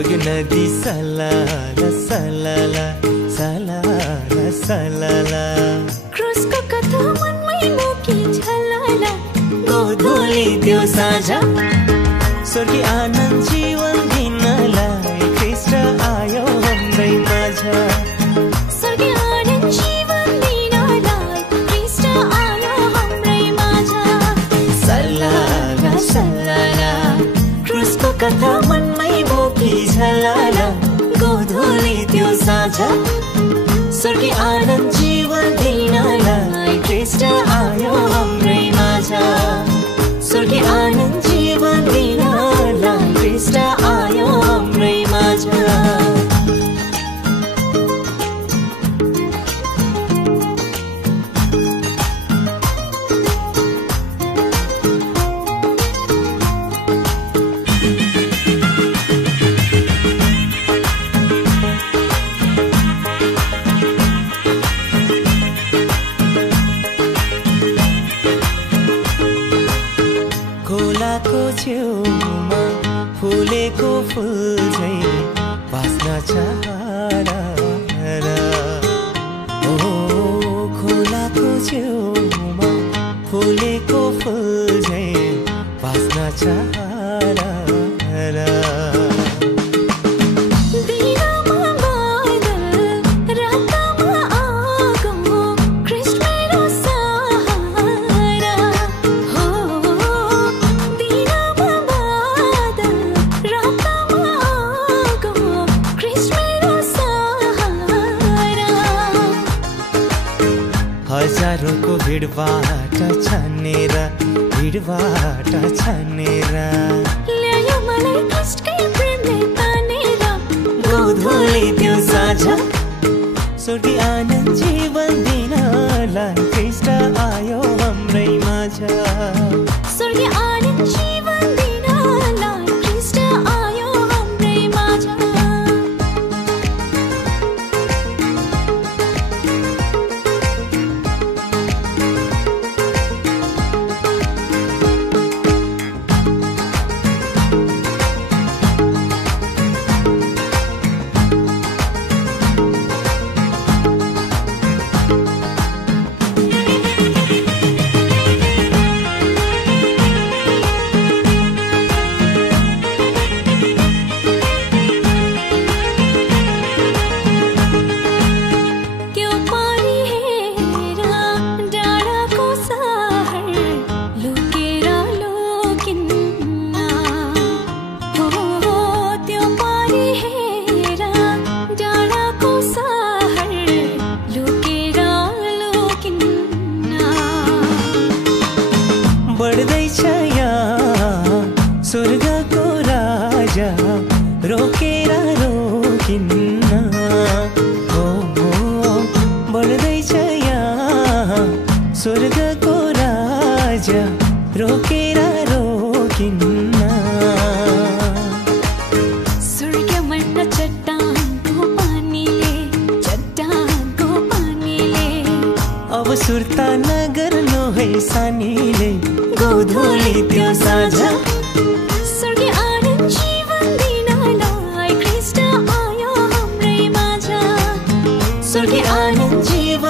बग्यो नदी सलाला सलाला सलाला सलाला क्रुसको कथा मनमै बोकी झलाला गोधूली त्यो साझा स्वर्गीय आनन्द जीवन दिनलाई ख्रीष्ट आयो हाम्रै माझ स्वर्गीय आनन्द जीवन दिनलाई ख्रीष्ट आयो हाम्रै माझ सलाला सलाला क्रुसको कथा मनमै बोकी झलाला गोधूली त्यो साझा स्वर्गीय आनन्द जीवन दिनलाई ख्रीष्ट आयो हाम्रै माझ स्वर्गीय आनन्द जीवन दिनलाई ख्रीष्ट आयो हाम्रै माझ खोलाको छेउमा फुलेको फुल झैँ बाँच्न चाहरा ओ खोलाको छेउमा फुलेको फुल झैँ बाँच्न चाहरा हजारौंको भिडबाट छानेर ल्यायो मलाई ख्रीष्टकै प्रेमले तानेर गोधूली त्यो साझा स्वर्गीय आनन्द जीवन दिनलाई ख्रीष्ट आयो हाम्रै माझ स्वर्गीय आनन्द जीवन दिनलाई ख्रीष्ट आयो हाम्रै माझ बढ्दैछ यहाँ स्वर्गको राजा रोकेर रोकिन्न हो बढ्दैछ यहाँ स्वर्गको राजा रोकेर रोकिन्न स्वर्गमा चट्टानको पानीले अब सुर्ता नगर्नु है सानीले गोधूली त्यो साझा स्वर्गीय आनन्द जीवन दिनलाई ख्रीष्ट आयो हाम्रै माझ स्वर्गीय आनन्द जीवन